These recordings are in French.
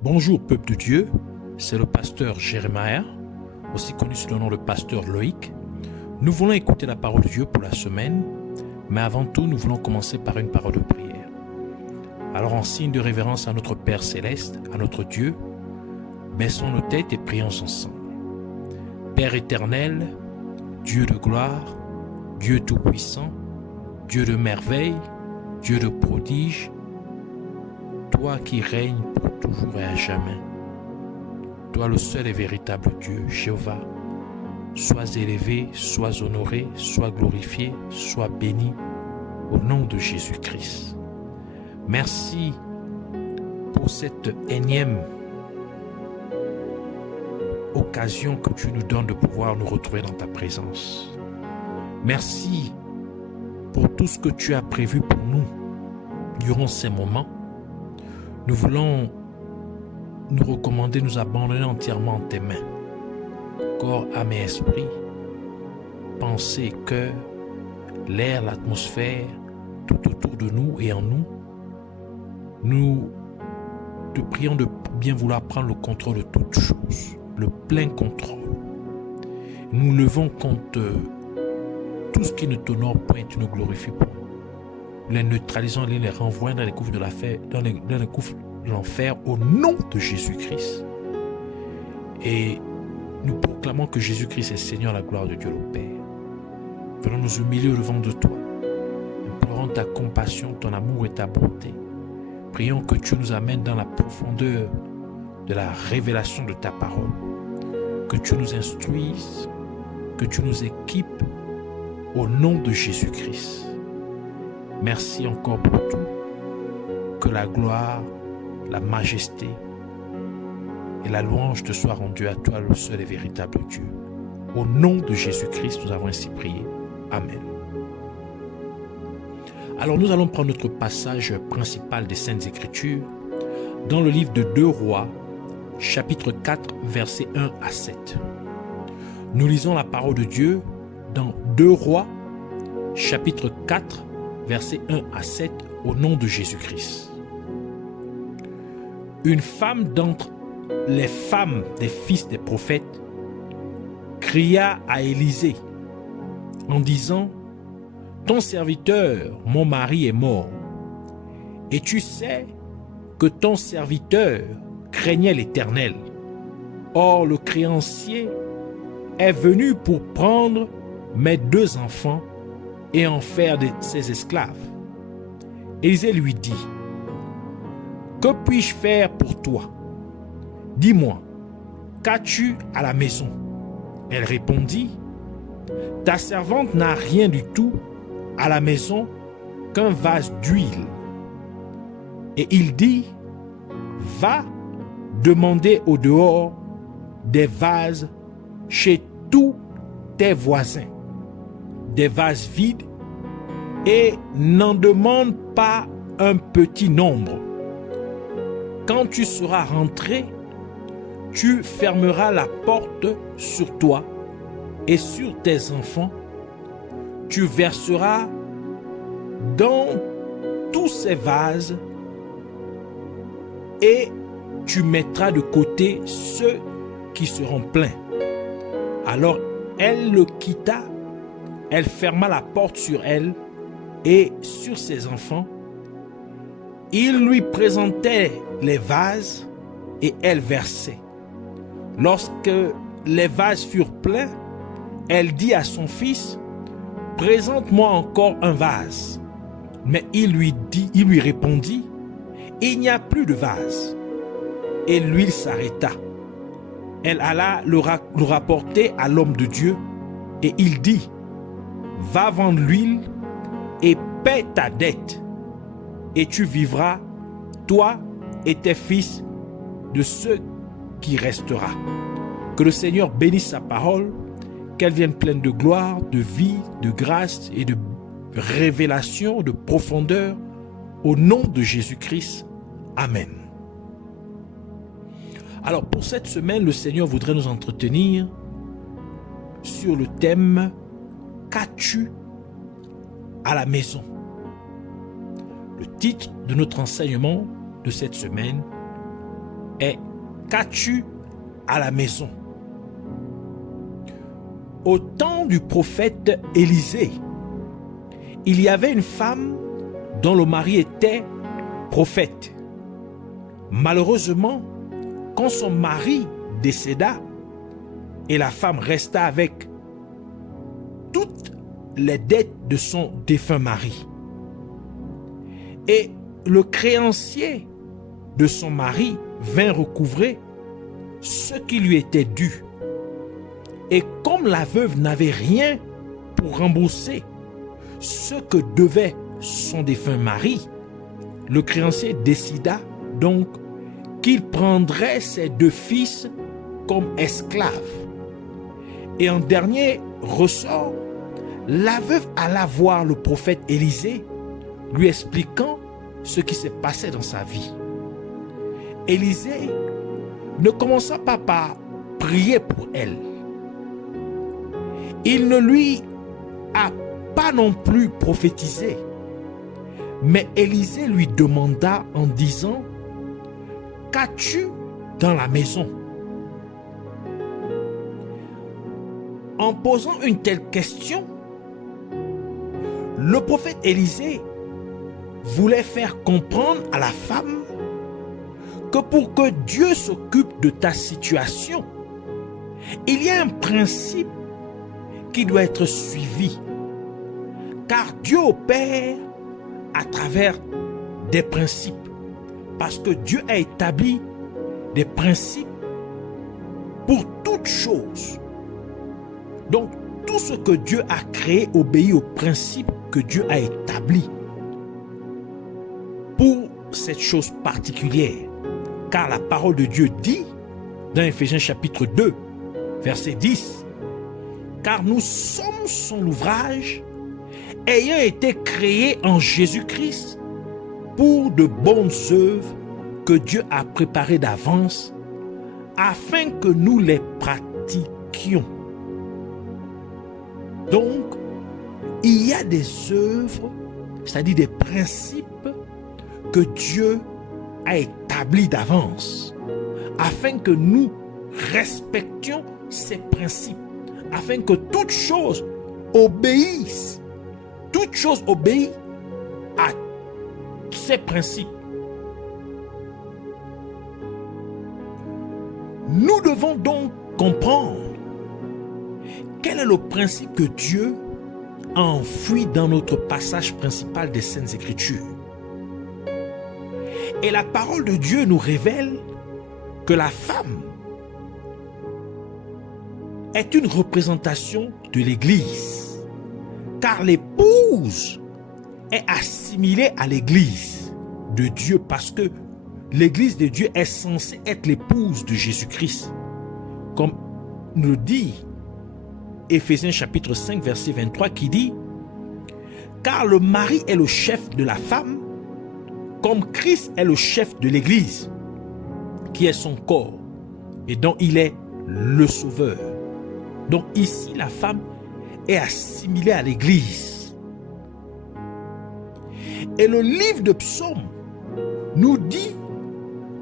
Bonjour peuple de Dieu, c'est le pasteur Jérémie, aussi connu sous le nom de pasteur Loïc. Nous voulons écouter la parole de Dieu pour la semaine, mais avant tout, nous voulons commencer par une parole de prière. Alors en signe de révérence à notre Père Céleste, à notre Dieu, baissons nos têtes et prions ensemble. Père éternel, Dieu de gloire, Dieu tout-puissant, Dieu de merveille, Dieu de prodige, toi qui règnes pour toujours et à jamais, toi le seul et véritable Dieu, Jéhovah, sois élevé, sois honoré, sois glorifié, sois béni au nom de Jésus-Christ. Merci pour cette énième occasion que tu nous donnes de pouvoir nous retrouver dans ta présence. Merci pour tout ce que tu as prévu pour nous durant ces moments. Nous voulons nous recommander, nous abandonner entièrement en tes mains. Corps, âme et esprit, pensée, cœur, l'air, l'atmosphère, tout autour de nous et en nous. Nous te prions de bien vouloir prendre le contrôle de toutes choses, le plein contrôle. Nous levons contre tout ce qui ne t'honore point et tu ne glorifies point. Les neutralisons et les renvoyons dans les gouffres de l'enfer au nom de Jésus-Christ. Et nous proclamons que Jésus-Christ est Seigneur, la gloire de Dieu le Père. Venons nous humilier devant de toi, implorant ta compassion, ton amour et ta bonté. Prions que tu nous amènes dans la profondeur de la révélation de ta parole, que tu nous instruises, que tu nous équipes au nom de Jésus-Christ. Merci encore pour tout. Que la gloire, la majesté et la louange te soient rendues à toi, le seul et véritable Dieu. Au nom de Jésus-Christ, nous avons ainsi prié. Amen. Alors nous allons prendre notre passage principal des Saintes Écritures dans le livre de 2 Rois, chapitre 4, versets 1 à 7. Nous lisons la parole de Dieu dans 2 Rois, chapitre 4, versets 1 à 7, au nom de Jésus-Christ. Une femme d'entre les femmes des fils des prophètes cria à Élisée en disant : ton serviteur, mon mari, est mort, et tu sais que ton serviteur craignait l'Éternel. Or le créancier est venu pour prendre mes 2 enfants et en faire de ses esclaves. Élisée lui dit : que puis-je faire pour toi? Dis-moi, qu'as-tu à la maison? Elle répondit : ta servante n'a rien du tout à la maison qu'un vase d'huile. Et il dit : va demander au dehors des vases chez tous tes voisins, des vases vides, et n'en demande pas un petit nombre. Quand tu seras rentré, tu fermeras la porte sur toi et sur tes enfants. Tu verseras dans tous ces vases et tu mettras de côté ceux qui seront pleins. Alors elle le quitta, elle ferma la porte sur elle et sur ses enfants. Il lui présentait les vases et elle versait. Lorsque les vases furent pleins, elle dit à son fils : présente-moi encore un vase. Mais il lui répondit : il n'y a plus de vase. Et l'huile s'arrêta. Elle alla le rapporter à l'homme de Dieu et il dit : va vendre l'huile et paie ta dette, et tu vivras, toi et tes fils, de ce qui restera. Que le Seigneur bénisse sa parole, qu'elle vienne pleine de gloire, de vie, de grâce et de révélation, de profondeur, au nom de Jésus-Christ. Amen. Alors pour cette semaine, le Seigneur voudrait nous entretenir sur le thème « Qu'as-tu à la maison ?» Le titre de notre enseignement de cette semaine est: qu'as-tu à la maison? Au temps du prophète Élisée, il y avait une femme dont le mari était prophète. Malheureusement, quand son mari décéda et la femme resta avec toutes les dettes de son défunt mari, et le créancier de son mari vint recouvrer ce qui lui était dû. Et comme la veuve n'avait rien pour rembourser ce que devait son défunt mari, le créancier décida donc qu'il prendrait ses 2 fils comme esclaves. Et en dernier ressort, la veuve alla voir le prophète Élisée, lui expliquant ce qui s'est passé dans sa vie. Élisée ne commença pas par prier pour elle. Il ne lui a pas non plus prophétisé, mais Élisée lui demanda en disant: qu'as-tu dans la maison? En posant une telle question, le prophète Élisée voulait faire comprendre à la femme que pour que Dieu s'occupe de ta situation, il y a un principe qui doit être suivi. Car Dieu opère à travers des principes. Parce que Dieu a établi des principes pour toutes choses. Donc, tout ce que Dieu a créé obéit aux principes que Dieu a établis pour cette chose particulière. Car la parole de Dieu dit, dans Éphésiens chapitre 2, verset 10, « Car nous sommes son ouvrage, ayant été créés en Jésus-Christ pour de bonnes œuvres que Dieu a préparées d'avance, afin que nous les pratiquions. » Donc, il y a des œuvres, c'est-à-dire des principes que Dieu a établis d'avance, afin que nous respections ces principes, afin que toute chose obéisse, toute chose obéit à ces principes. Nous devons donc comprendre quel est le principe que Dieu a enfoui dans notre passage principal des Saintes Écritures. Et la parole de Dieu nous révèle que la femme est une représentation de l'Église, car l'épouse est assimilée à l'Église de Dieu, parce que l'Église de Dieu est censée être l'épouse de Jésus-Christ, comme nous le dit Éphésiens chapitre 5 verset 23 qui dit: « Car le mari est le chef de la femme, comme Christ est le chef de l'Église, qui est son corps, et dont il est le sauveur. » Donc ici, la femme est assimilée à l'Église. Et le livre de Psaumes nous dit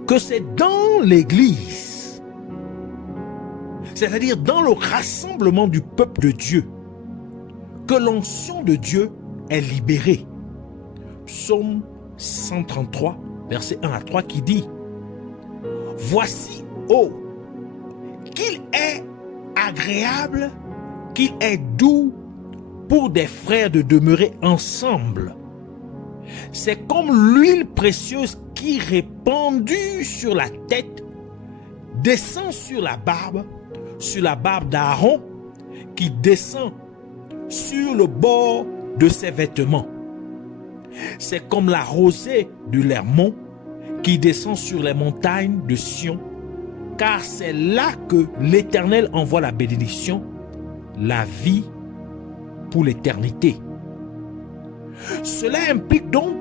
que c'est dans l'Église, c'est-à-dire dans le rassemblement du peuple de Dieu, que l'onction de Dieu est libérée. Psaume 133, verset 1 à 3 qui dit: « Voici, oh, qu'il est agréable, qu'il est doux pour des frères de demeurer ensemble. C'est comme l'huile précieuse qui, répandue sur la tête, descend sur la barbe d'Aaron, qui descend sur le bord de ses vêtements. C'est comme la rosée de l'Hermon qui descend sur les montagnes de Sion, car c'est là que l'Éternel envoie la bénédiction, la vie pour l'éternité. » Cela implique donc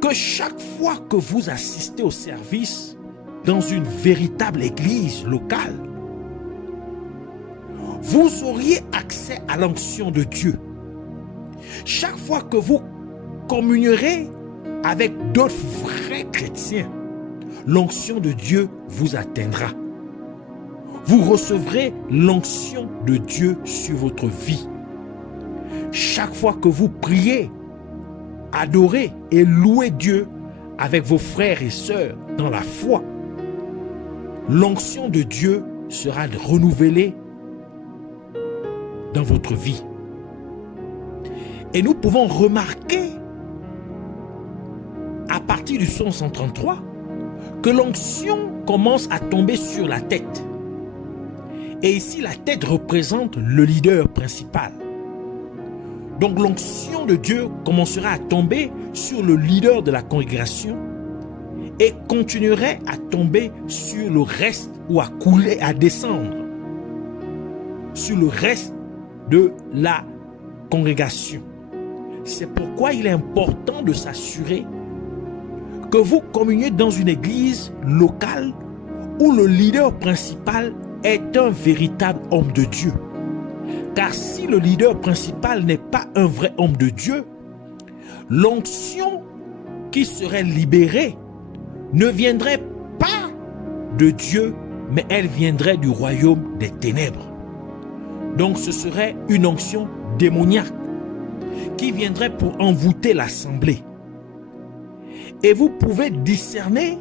que chaque fois que vous assistez au service dans une véritable église locale, vous auriez accès à l'onction de Dieu. Chaque fois que vous communierez avec d'autres vrais chrétiens, l'onction de Dieu vous atteindra. Vous recevrez l'onction de Dieu sur votre vie. Chaque fois que vous priez, adorez et louez Dieu avec vos frères et sœurs dans la foi, l'onction de Dieu sera renouvelée dans votre vie. Et nous pouvons remarquer à partir du psaume 133 que l'onction commence à tomber sur la tête. Et ici, la tête représente le leader principal. Donc l'onction de Dieu commencera à tomber sur le leader de la congrégation et continuerait à tomber sur le reste ou à couler, à descendre sur le reste de la congrégation. C'est pourquoi il est important de s'assurer que vous communiez dans une église locale où le leader principal est un véritable homme de Dieu. Car si le leader principal n'est pas un vrai homme de Dieu, l'onction qui serait libérée ne viendrait pas de Dieu, mais elle viendrait du royaume des ténèbres. Donc ce serait une onction démoniaque qui viendrait pour envoûter l'assemblée. Et vous pouvez discerner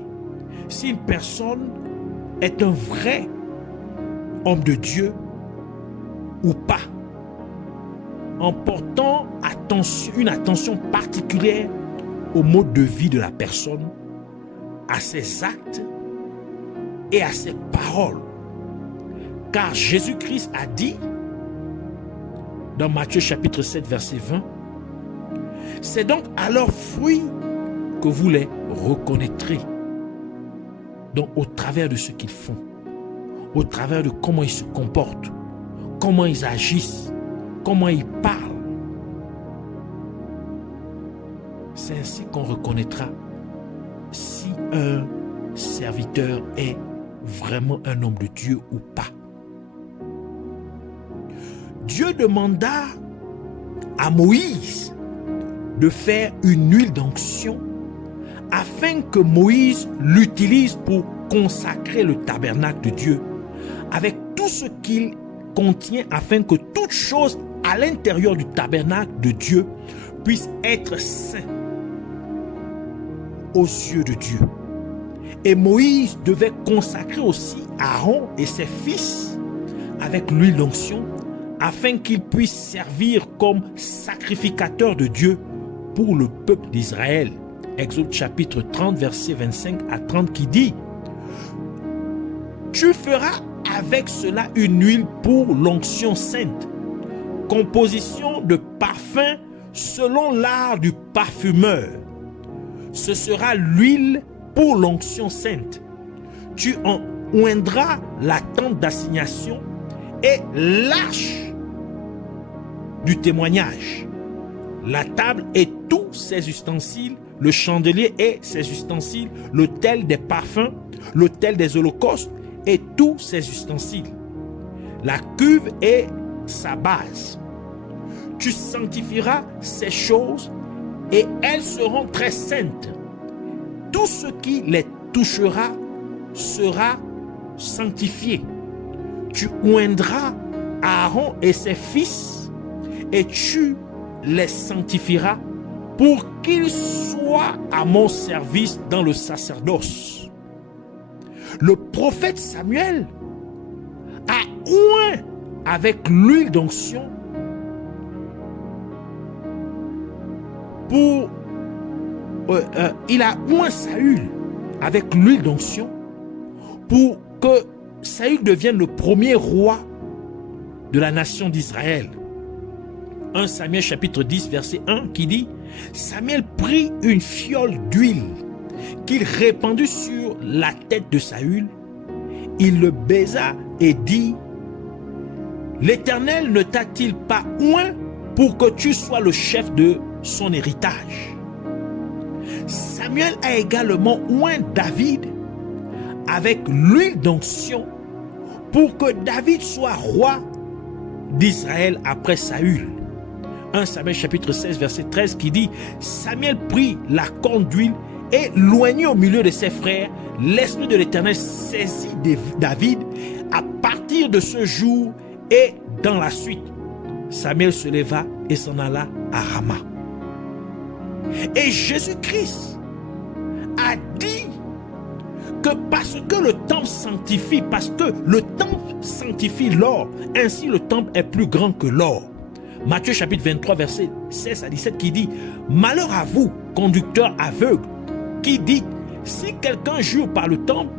si une personne est un vrai homme de Dieu ou pas, en portant une attention particulière au mode de vie de la personne, à ses actes et à ses paroles. Car Jésus-Christ a dit dans Matthieu chapitre 7 verset 20, c'est donc à leurs fruits que vous les reconnaîtrez. Donc au travers de ce qu'ils font, au travers de comment ils se comportent, comment ils agissent, comment ils parlent. C'est ainsi qu'on reconnaîtra si un serviteur est vraiment un homme de Dieu ou pas. Dieu demanda à Moïse de faire une huile d'onction afin que Moïse l'utilise pour consacrer le tabernacle de Dieu avec tout ce qu'il contient, afin que toute chose à l'intérieur du tabernacle de Dieu puisse être saint aux yeux de Dieu. Et Moïse devait consacrer aussi Aaron et ses fils avec l'huile d'onction afin qu'ils puissent servir comme sacrificateurs de Dieu pour le peuple d'Israël. Exode chapitre 30 verset 25 à 30 qui dit: tu feras avec cela une huile pour l'onction sainte, composition de parfum selon l'art du parfumeur. Ce sera l'huile pour l'onction sainte. Tu en oindras la tente d'assignation et l'arche du témoignage, la table et tous ses ustensiles, le chandelier et ses ustensiles, l'autel des parfums, l'autel des holocaustes et tous ses ustensiles, la cuve et sa base. Tu sanctifieras ces choses et elles seront très saintes. Tout ce qui les touchera sera sanctifié. Tu oindras Aaron et ses fils et tu les sanctifieras pour qu'ils soient à mon service dans le sacerdoce. Le prophète Samuel a oint avec l'huile d'onction pour il a oint Saül avec l'huile d'onction pour que Saül devienne le premier roi de la nation d'Israël. 1 Samuel chapitre 10 verset 1 qui dit: Samuel prit une fiole d'huile qu'il répandit sur la tête de Saül. Il le baisa et dit: l'Éternel ne t'a-t-il pas oint pour que tu sois le chef de son héritage? Samuel a également oint David avec l'huile d'onction pour que David soit roi d'Israël après Saül. 1 Samuel chapitre 16 verset 13 qui dit: Samuel prit la corne d'huile éloigné au milieu de ses frères, l'Esprit de l'Éternel saisit David à partir de ce jour et dans la suite. Samuel se leva et s'en alla à Rama. Et Jésus-Christ a dit que parce que le temple sanctifie, parce que le temple sanctifie l'or, ainsi le temple est plus grand que l'or. Matthieu chapitre 23 verset 16 à 17 qui dit: malheur à vous, conducteurs aveugles, qui dites, si quelqu'un jure par le temple,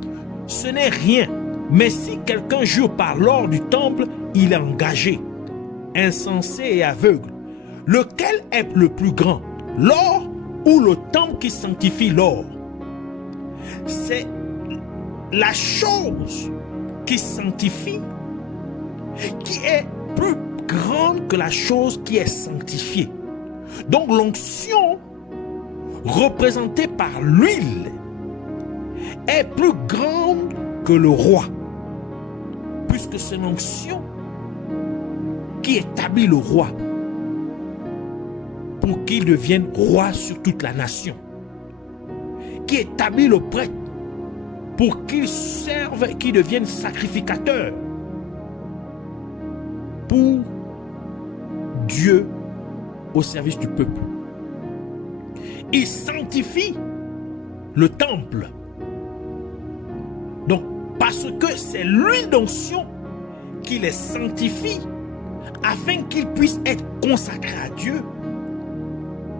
ce n'est rien, mais si quelqu'un jure par l'or du temple, il est engagé. Insensé et aveugle, lequel est le plus grand, l'or ou le temple qui sanctifie l'or? C'est la chose qui sanctifie qui est plus grande que la chose qui est sanctifiée. Donc l'onction représentée par l'huile est plus grande que le roi, puisque c'est l'onction qui établit le roi pour qu'il devienne roi sur toute la nation, qui établit le prêtre pour qu'il serve et qu'il devienne sacrificateur pour Dieu au service du peuple. Il sanctifie le temple. Donc, parce que c'est l'huile d'onction qui les sanctifie afin qu'ils puissent être consacrés à Dieu,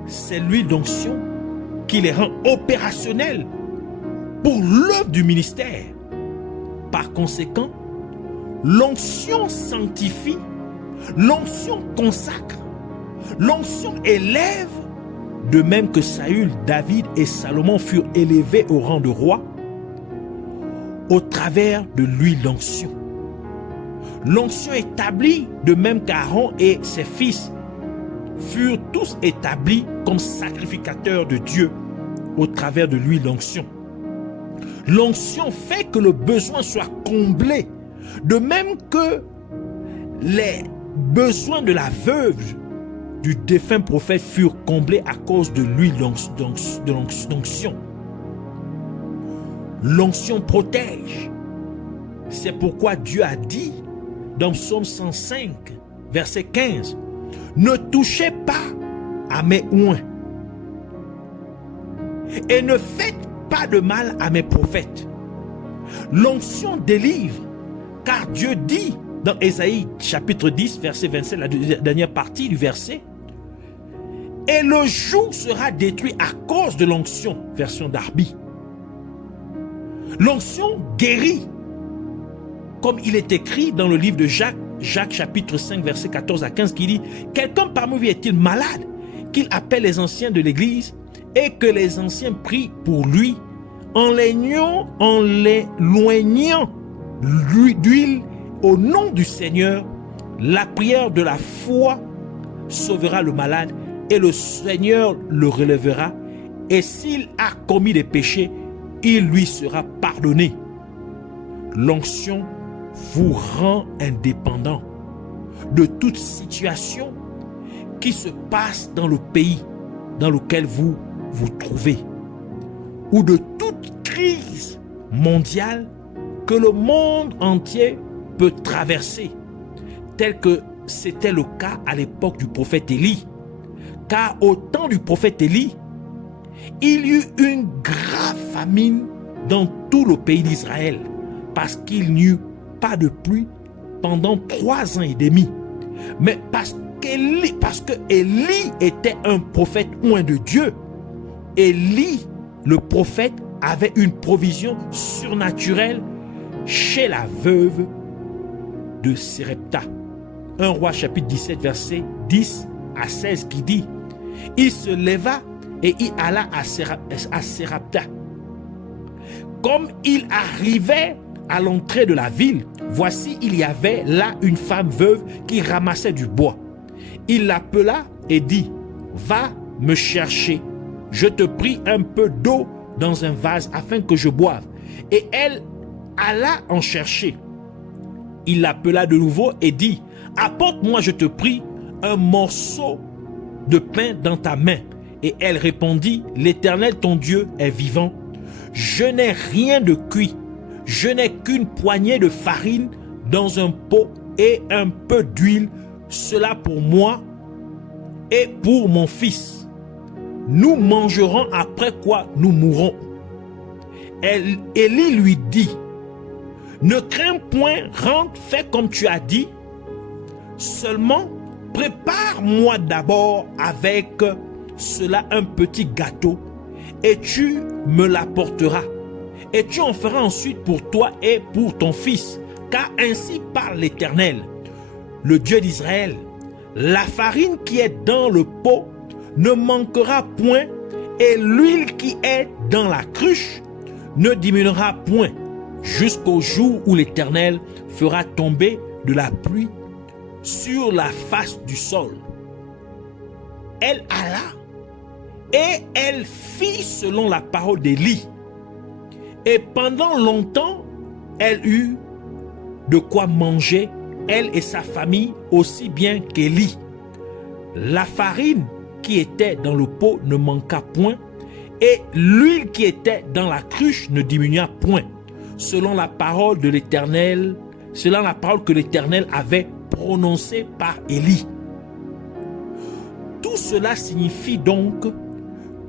c'est l'huile d'onction qui les rend opérationnels pour l'œuvre du ministère. Par conséquent, l'onction sanctifie, l'onction consacre, l'onction élève, de même que Saül, David et Salomon furent élevés au rang de roi au travers de l'huile d'onction. L'onction établie, de même qu'Aaron et ses fils furent tous établis comme sacrificateurs de Dieu au travers de l'huile d'onction. L'onction fait que le besoin soit comblé, de même que les besoins de la veuve du défunt prophète furent comblés à cause de l'huile d'onction. L'onction protège. C'est pourquoi Dieu a dit dans Psaume 105, verset 15, « Ne touchez pas à mes oins et ne faites pas de mal à mes prophètes. » L'onction délivre, car Dieu dit dans Ésaïe chapitre 10, verset 27, la dernière partie du verset, « Et le joug sera détruit à cause de l'onction », version Darby. L'onction guérit, comme il est écrit dans le livre de Jacques chapitre 5, verset 14 à 15, qui dit, « Quelqu'un parmi vous est-il malade, qu'il appelle les anciens de l'église, et que les anciens prient pour lui, en l'éloignant d'huile au nom du Seigneur. La prière de la foi sauvera le malade, et le Seigneur le relèvera, et s'il a commis des péchés, il lui sera pardonné. » L'onction vous rend indépendant de toute situation qui se passe dans le pays dans lequel vous vous trouvez, ou de toute crise mondiale que le monde entier peut traverser, tel que c'était le cas à l'époque du prophète Élie. Car au temps du prophète Élie, il y eut une grave famine dans tout le pays d'Israël, parce qu'il n'y eut pas de pluie pendant 3 ans et demi. Mais parce que Élie était un prophète oint de Dieu, Élie, le prophète, avait une provision surnaturelle chez la veuve de Sérepta. 1 Roi chapitre 17 verset 10 à 16 qui dit, « Il se leva et il alla à Sérepta. Comme il arrivait à l'entrée de la ville, voici il y avait là une femme veuve qui ramassait du bois. Il l'appela et dit, « Va me chercher, je te prie un peu d'eau dans un vase afin que je boive. » Et elle alla en chercher. Il l'appela de nouveau et dit, « Apporte-moi, je te prie, un morceau de pain dans ta main. » Et elle répondit, l'Éternel ton Dieu est vivant. Je n'ai rien de cuit. Je n'ai qu'une poignée de farine dans un pot et un peu d'huile. Cela pour moi et pour mon fils. Nous mangerons après quoi nous mourrons. Élie lui dit, ne crains point, rentre, fais comme tu as dit. Seulement, prépare-moi d'abord avec cela un petit gâteau et tu me l'apporteras. Et tu en feras ensuite pour toi et pour ton fils. Car ainsi parle l'Éternel, le Dieu d'Israël. La farine qui est dans le pot ne manquera point et l'huile qui est dans la cruche ne diminuera point jusqu'au jour où l'Éternel fera tomber de la pluie sur la face du sol. Elle alla et elle fit selon la parole d'Élie. Et pendant longtemps, elle eut de quoi manger, elle et sa famille, aussi bien qu'Élie. La farine qui était dans le pot ne manqua point, et l'huile qui était dans la cruche ne diminua point, selon la parole de l'Éternel, selon la parole que l'Éternel avait prononcée par Élie. Tout cela signifie donc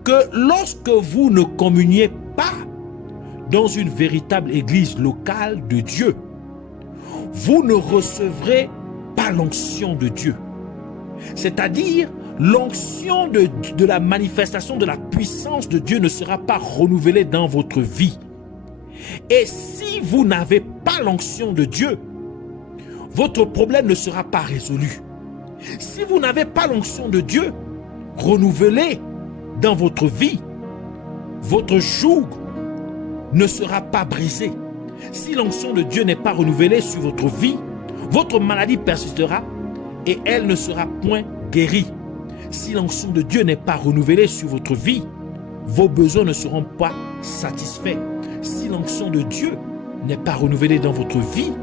que lorsque vous ne communiez pas dans une véritable église locale de Dieu, vous ne recevrez pas l'onction de Dieu. C'est-à-dire, l'onction de la manifestation de la puissance de Dieu ne sera pas renouvelée dans votre vie. Et si vous n'avez pas l'onction de Dieu, votre problème ne sera pas résolu. Si vous n'avez pas l'onction de Dieu renouvelée dans votre vie, votre joug ne sera pas brisé. Si l'onction de Dieu n'est pas renouvelée sur votre vie, votre maladie persistera et elle ne sera point guérie. Si l'onction de Dieu n'est pas renouvelée sur votre vie, vos besoins ne seront pas satisfaits. Si l'onction de Dieu n'est pas renouvelée dans votre vie,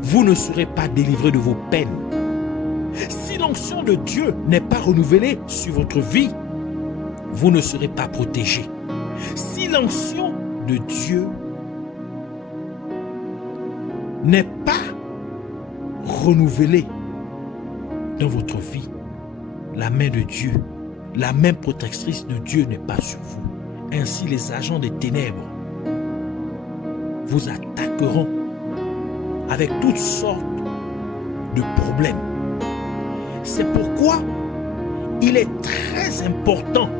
vous ne serez pas délivré de vos peines. Si l'onction de Dieu n'est pas renouvelée sur votre vie, vous ne serez pas protégé. Si l'onction de Dieu n'est pas renouvelée dans votre vie, la main de Dieu, la main protectrice de Dieu n'est pas sur vous. Ainsi, les agents des ténèbres vous attaqueront avec toutes sortes de problèmes. C'est pourquoi il est très important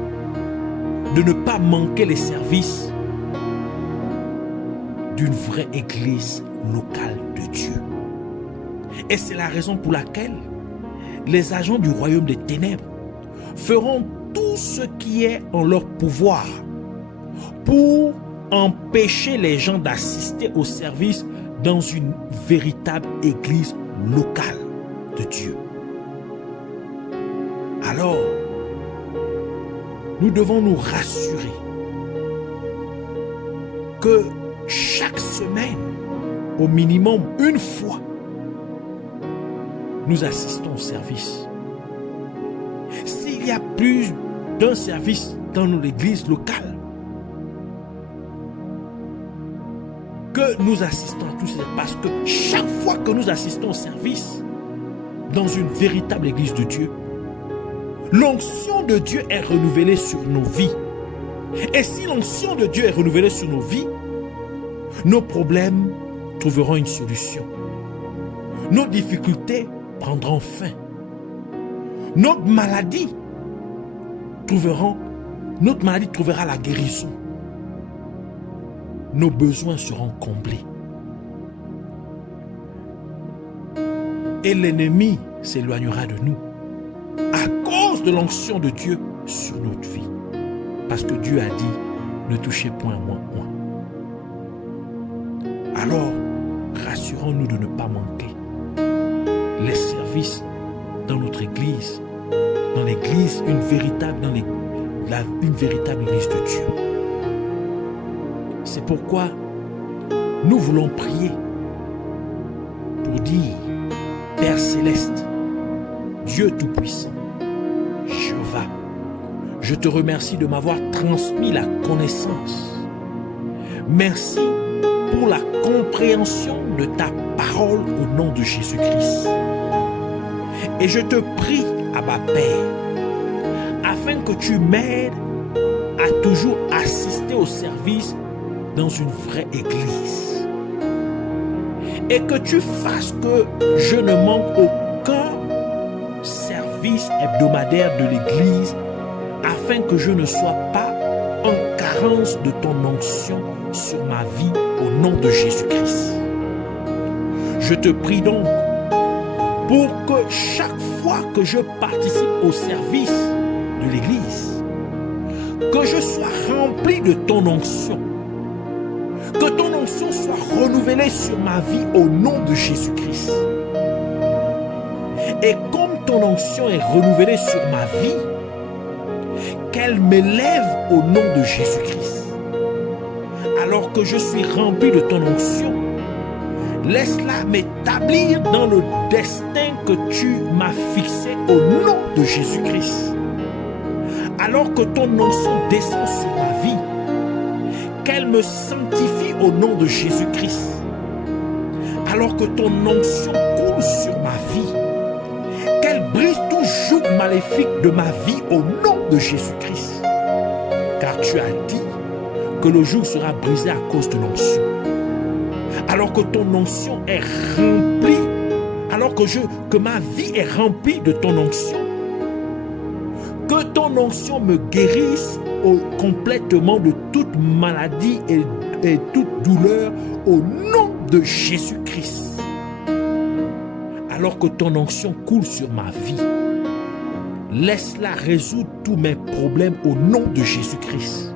de ne pas manquer les services d'une vraie église locale de Dieu. Et c'est la raison pour laquelle les agents du royaume des ténèbres feront tout ce qui est en leur pouvoir pour empêcher les gens d'assister au service dans une véritable église locale de Dieu. Alors, nous devons nous rassurer que chaque semaine, au minimum une fois, nous assistons au service. S'il y a plus d'un service dans l'église locale, que nous assistons à tous ces, parce que chaque fois que nous assistons au service dans une véritable église de Dieu, l'onction de Dieu est renouvelée sur nos vies. Et si l'onction de Dieu est renouvelée sur nos vies, nos problèmes trouveront une solution. Nos difficultés prendront fin. Notre maladie trouvera la guérison. Nos besoins seront comblés. Et l'ennemi s'éloignera de nous à cause de l'onction de Dieu sur notre vie. Parce que Dieu a dit, ne touchez point à moi. Alors, rassurons-nous de ne pas manquer les services dans notre église, dans l'église, une véritable église de Dieu. C'est pourquoi nous voulons prier pour dire, Père Céleste, Dieu Tout-Puissant, Jéhovah, Je te remercie de m'avoir transmis la connaissance. Merci pour la compréhension de ta parole au nom de Jésus-Christ. Et je te prie, Abba Père, afin que tu m'aides à toujours assister au service dans une vraie église. Et que tu fasses que je ne manque aucun service hebdomadaire de l'église, afin que je ne sois pas en carence de ton onction sur ma vie au nom de Jésus-Christ. Je te prie donc pour que chaque fois que je participe au service de l'église, que je sois rempli de ton onction, que ton onction soit renouvelée sur ma vie au nom de Jésus-Christ. Et comme ton onction est renouvelée sur ma vie, qu'elle m'élève au nom de Jésus-Christ. Alors que je suis rempli de ton onction, laisse-la m'établir dans le destin que tu m'as fixé au nom de Jésus-Christ. Alors que ton onction descend sur ma vie, qu'elle me sanctifie au nom de Jésus-Christ. Alors que ton onction coule sur ma vie, qu'elle brise tout joug maléfique de ma vie au nom de Jésus-Christ. Car tu as dit que le joug sera brisé à cause de l'onction. Alors que ton onction est remplie, alors que ma vie est remplie de ton onction, que ton onction me guérisse complètement de toute maladie et toute douleur au nom de Jésus-Christ. Alors que ton onction coule sur ma vie, laisse-la résoudre tous mes problèmes au nom de Jésus-Christ.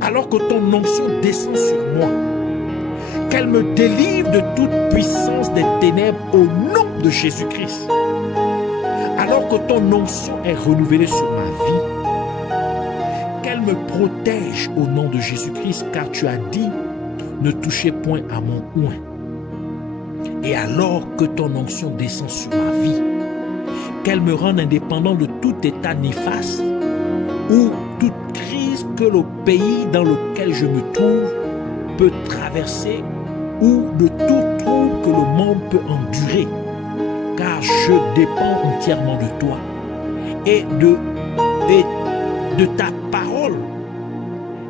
Alors que ton onction descend sur moi, qu'elle me délivre de toute puissance des ténèbres au nom de Jésus-Christ. Alors que ton onction est renouvelée sur ma vie, qu'elle me protège au nom de Jésus-Christ, car tu as dit, ne touchez point à mon oint. Et alors que ton onction descend sur ma vie, qu'elle me rende indépendant de tout état néfaste ou toute crise que le pays dans lequel je me trouve peut traverser ou de tout trouble que le monde peut endurer, car je dépends entièrement de toi et de ta parole.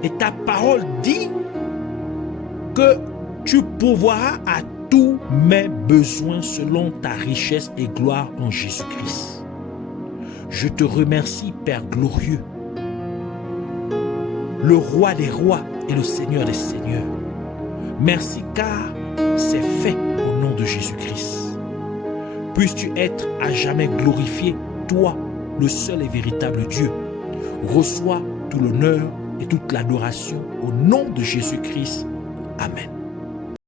Et ta parole dit que tu pourvoiras à tous mes besoins selon ta richesse et gloire en Jésus-Christ. Je te remercie, Père glorieux, le roi des rois et le Seigneur des seigneurs. Merci car c'est fait au nom de Jésus-Christ. Puisses-tu être à jamais glorifié, toi, le seul et véritable Dieu. Reçois tout l'honneur et toute l'adoration au nom de Jésus-Christ. Amen.